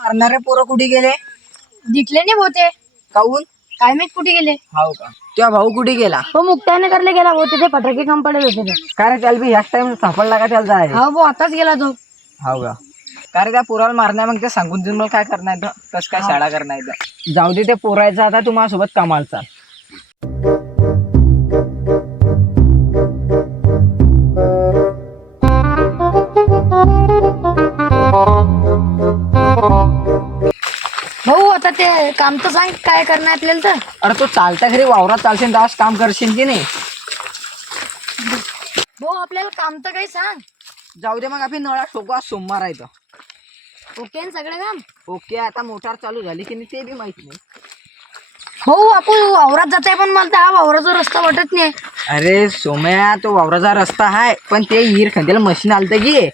मारणारे पोरं कुठे गेले? दिखले नाही होते काऊन? काय माहित कुठे गेले. हाव का? तुझा भाऊ कुठे गेला? हो मुक्ताने करले गेला हो तिथे फटाके कम पडले होते. काय रे त्याला बी ह्याच टाइम सापडला का त्याला जाय? हा वो आताच गेला तो. हाव का? काय रे त्या पोराला मारण्या मग ते सांगून देऊन मला काय करणार आहे? कस काय शाळा करणार आहे? जाऊ दे ते पोरायचं आता तू माझ्यासोबत कामाला चाल. भाऊ आता ते काम तर सांग काय करणार आपल्याला तर. अरे तू चालता घरी वावरात चालशील तेव्हाच काम करशील की नाही? भाऊ आपल्याला काम तर काही सांग. जाऊ दे मग आपण नळा ठोकू, आज सोमवार आहे तर. ओके ना सगळं काम. ओके आता मोटार चालू झाली की नाही ते बी माहित नाही. भाऊ आपण वावरात जाताय पण मला तर हा वावराचा रस्ता वाटत नाही. अरे सोम्या तो वावराचा रस्ता आहे पण ते हिर खंदीला मशीन आलं की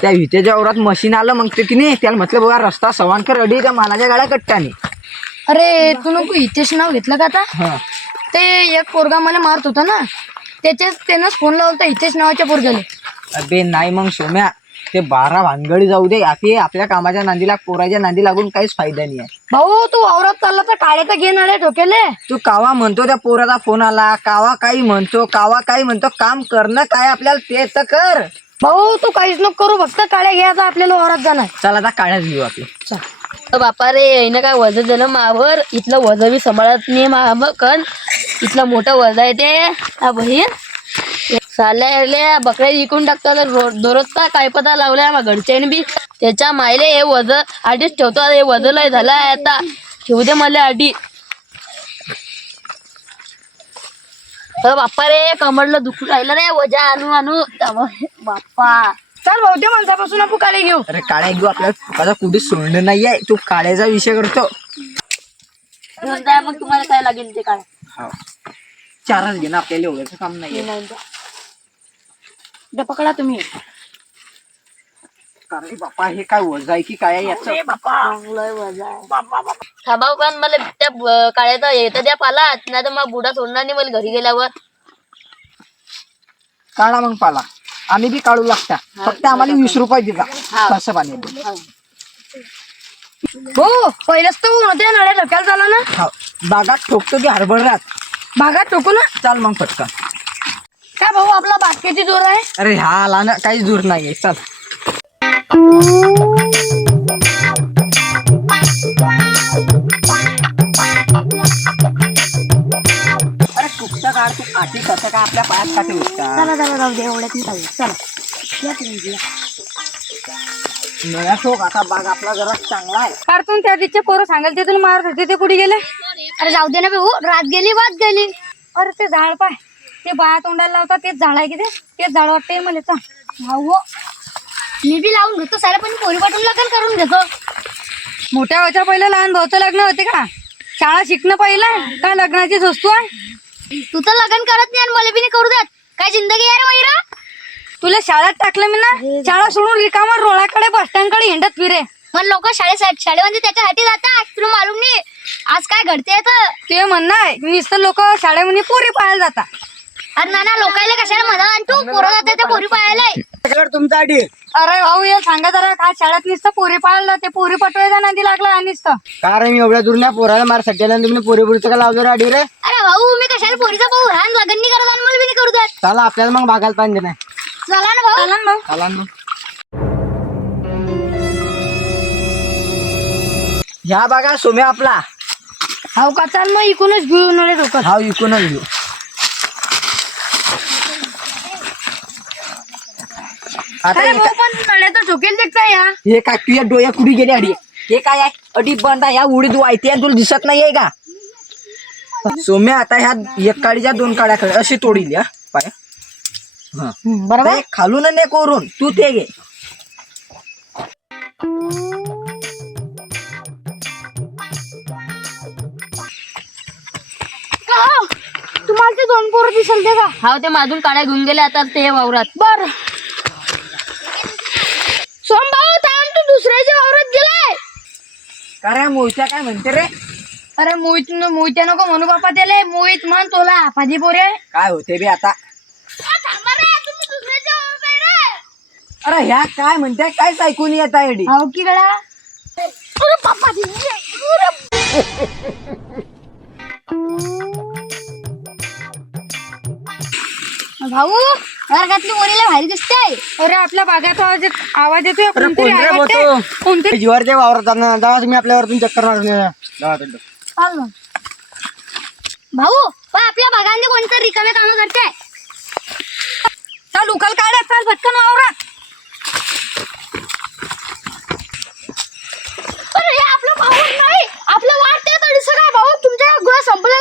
त्या विटेच्या वावरात मशीन आलं मग ते की नाही त्याला म्हटलं बघा रस्ता सवानकर अडी त्या मालाच्या गाड्या कट्टाने. अरे तू नको हितेश नाव घेतलं का आता? हा ते एक पोरगा मला मारत होता ना त्यानंच फोन लावला होता हितेश नावाच्या पोरग्याला. अबे नाही मग सोम्या ते 12 भानगडी जाऊ दे. आपल्या कामाच्या नांदीला पोराच्या नांदी लागून काहीच फायदा नाही आहे. भाऊ तू वावरात चालला तर काळे तर घेऊन आले ठोकेले. तू कावा म्हणतो त्या पोराचा फोन आला कावा काही म्हणतो काम करणं काय आपल्याला ते तर कर. भाऊ तू काहीच नको करू फक्त काळे घ्यायचा आपल्याला वावरात जाणार. चल आता काळ्याच घेऊ आपली. बापा रे यायनं काय वजन झालं मावर. इथलं वजन बी सांभाळत नाही कण. इथलं मोठं वजन आहे ते बहीण साल्या बकऱ्या विकून टाकतात दररोजचा काय पता लावलाय मग घरच्याने बी. त्याच्या मायले हे वजन आधीच ठेवतो. हे वजन लय झालाय आता ठेवू दे मला आधी. बाप्पा रे कमरला दुखू राहिलं रे वजा आणू बाप्पा. चल भाऊ ते माणसापासून आपण काळे घेऊ. अरे काळ्या घेऊ आपल्याला फुकाचा कुठे सोडणं नाहीये. तू काळ्याचा विषय करतो. मग तुम्हाला काय लागेल ते काय? हो 4च घे ना आपल्याला एवढंच काम नाहीये. पकडा तुम्ही. अरे बापा हे काय वजा आहे की काय याचं? थांबाव पण मला त्या काळ्याचा येतं द्या पाला नाही तर मग बुडा सोडणार नाही मला घरी गेल्यावर. काढा मग पाला आम्ही बी काढू लागता. फक्त आम्हाला 20 रुपये देता कसं पाणी. हो पहिलंच तर होते नळ्या डोक्याला झाला ना. हो बागात ठोकतो की हरभरात भागात टोकू ना. चाल मग पटकन. काय भाऊ आपला बाटक्याची जोर आहे. अरे हा आला ना काहीच दूर नाहीये. चल अरे कुठचा काढ तू काठी कसं काय आपल्या पायात काठी उठता. चला राहू दे एवढ्यात नाही चालेल. चला नया ठोक आता बाग आपला जरा चांगला आहे. कारतून त्या दिवशी पोरं सांगाल ते तुला मारत होते ते कुठे गेले. अरे जाऊ दे ना भाऊ रात गेली वाद गेली. अरे ते झाड पाय ते बाया तोंडाला लावतात तेच झाड आहे की तेच झाड वाटते मला. हो मी बी लावून घेतो साऱ्या पण पोरी पाठवून लग्न करून घेतो. मोठ्या व्हायच्या पहिलं लहान भाऊचं लग्न होते का? शाळा शिकणं पहिलं का लग्नाचीच वस्तू आहे. तू तर लग्न करत नाही आणि मला बी नाही करू देत. काय जिंदगी आहे रे वैरा. तुला शाळेत टाकलं मी ना. शाळा सोडून रिकामा रोळाकडे बस स्टँड कडे हिंडत फिरे. मग लोक शाळेमध्ये त्याच्यासाठी जातात तुला मालूम नाही आज काय घडते. ते म्हणणं आहे नुसतं लोक शाळेमध्ये पोरी पाहायला जातात. अरे नाना लोकायला कशाला म्हणा आणि तू पोरं जाते ते पोरी पाहायला. तुमचा आडी अरे भाऊ ये सांगा जरा काय शाळेत नुसतं पोरी पाहायला ते पोरी पटवायचा नांदी लागला आणि नुसतं. कारण मी एवढ्या दूरल्या पोराला मार सट्ट्याला तुम्ही पोरीपुरीचं का लावलं रे आडी रे? अरे भाऊ मी कशाला पोरीचा भाऊ लहान लग्न नाही करत आणि मला बी नाही करू देत. चला आपल्याला मग बागायला पाहिजे नाही. चला ना भाऊ. चला ना भाऊ. चला मग ह्या बागा सोम्या आपला. हो का चाल मग इकूनच घेऊन आले लोक. हा विकूनच घेऊ. आता अरे भाऊ पण नळ्याचं ठोकेल देखता या. हे काय तुझ्या डोळ्या कुठे गेली अडी? हे काय आहे अडी बंद आहे. या उडीद वायते तुला दिसत नाहीये का? सोम्या आता ह्या एक काडीच्या 2 काड्याकडे अशी तोडील या पाय. हा बरोबर ते खालून नाही करून तू ते घे. तुम्हाला ते 2 पोरं दिसल ते का? हा ते माधून काड्या घेऊन गेले आता ते वावरात. बर सोमभाऊ थांब तू दुसऱ्याच्या वावरात गेलाय. अरे मोहित्या काय म्हणते रे? अरे मोहित्या नको म्हणू बापा त्याला मोहित म्हण तोला आपाजी पोरे. काय होते बे आता? अरे ह्या काय म्हणते कायच ऐकून येत आहे. हो की गळा भाऊ वर्गातली मुलीला भारी दिसते. अरे आपल्या बागात आवाज येतोय. अरे कोणतरी कोण रे आहे बोलतो? वाटते. कोणतरी जीवावरच्या वावरात जाणार जावा तुम्ही आपल्यावरतून चक्कर मारून या. जावा तिकडं. चाल मग. भाऊ पण आपल्या बागांनी कोणतरी रिकामे काम करते. चाल उकल काढ. चाल पटकन वावरात. अरे हे आपलं भाऊ नाही. आपलं वाटते तरी काय भाऊ तुमच्या गुळा संपलं.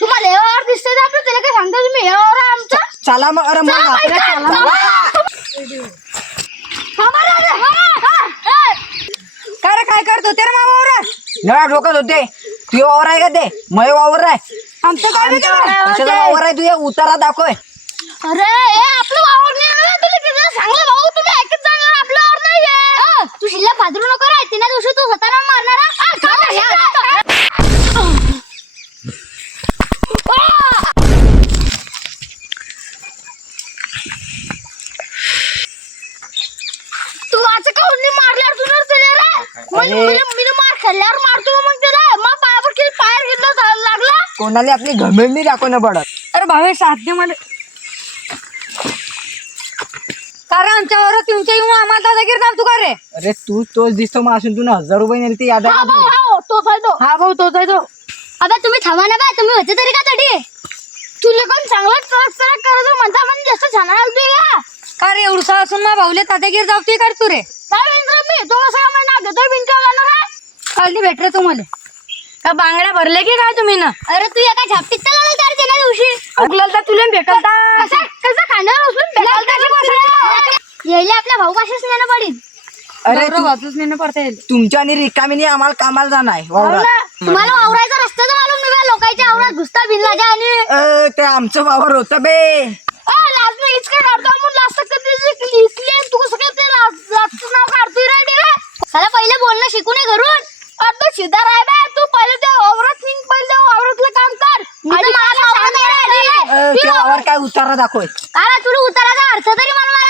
तुम्हाला हे वावर दिसते तर आपलं त्याला काय सांगता तुम्ही? हे वावर आहे आमचं. चला मग. अरे मग आपल्या काय रे काय करतो ते मामावर? नळा डोकत होते. तुझे वावर आहे का ते? मय वावर आहे. आमचं काय नाही केलं. कशाचा वावर आहे तुझ्या? उतारा दाखव. अरे हे आपलं वावर नाही आहे. तुला किती सांगलं भाऊ तुम्ही ऐकत जाणार. आपलं वावर नाहीये. तू शिल्लक भाजरू नको रे. तिना दिवशी तू स्वतःला मारणार. तू असं काऊन मारल्यावर तुला रे मी मार खाल्ल्यावर मारतो मग त्याला. मग पायावर किती पायर घेतलं लागला. कोणाला आपली घमेंडी दाखवणं पडत. अरे भावे साध्य मला कारण आमच्यावर तुमच्या येऊन आम्हाला दादागिरी दाखवतो का रे? अरे तू तोच दिसतो मग असून तू 1000 रुपये नेले ते याद आहे का तुला? तोच आहे तो. हा भाऊ तोच आहे तो. अबे तुम्ही थांबा ना. तुम्ही होते तरी का तडी तुला कोण चांगला ट्रक करायचं म्हणता म्हणजे जास्त छान आलतोय का? का रे एवढसा असून ना भाऊले दादागिरी दाखवतोय का तू रे? काय मी तो कसा महिना घेतोय बिनका जाणार आहे. खाली भेट रे तुम्हाला का बांगड्या भरले की काय तुम्ही ना? अरे तू एका छापटीत चालला त्या दिवशी उगला तर तुला भेटल कसं खाणार उचलून यायला आपल्या भाऊ पाशीच नेणं पडेल. अरे वाचूच नेणं पडता येईल. तुमच्या आणि रिकामीने आम्हाला कामाला जाणार आहे वावरात. तुम्हाला वावरायचा रस्ता तर मालूम नाही. लोकांच्या वावरात घुसता बिनलाजा आणि ते आमचं वावर होतं बे. लास्ट नाही इचका काढतो म्हणून लास्ट कधी लिहिली तू कसं काय ते लास्ट नाव काढतोय रे? साला पहिले बोलणं शिकू नये घरून. तू शिदार आहे बे. तू पहिले त्या वावरात निघ. पहिले त्या वावरातलं काम कर. ते वावर काय उतारा दाखव. अरे तुला उताराचा अर्थ तरी मला काय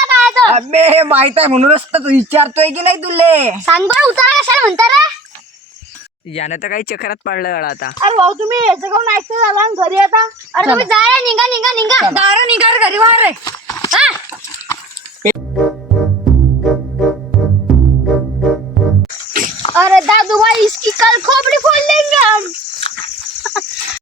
अबे माहित आहे म्हणूनच तर तू विचारतोय की नाही तुले. सांग बरं उतारा कशाला म्हणता रे? यानं तर काही चक्रात पडलं गळा आता. अरे भाऊ तुम्ही याचं काऊन ऐकतो झाला आणि घरी आता? अरे तुम्ही जाय निघा दारा निघा रे घरी वार रे. अरे दादू भाई इसकी कल खोपड़ी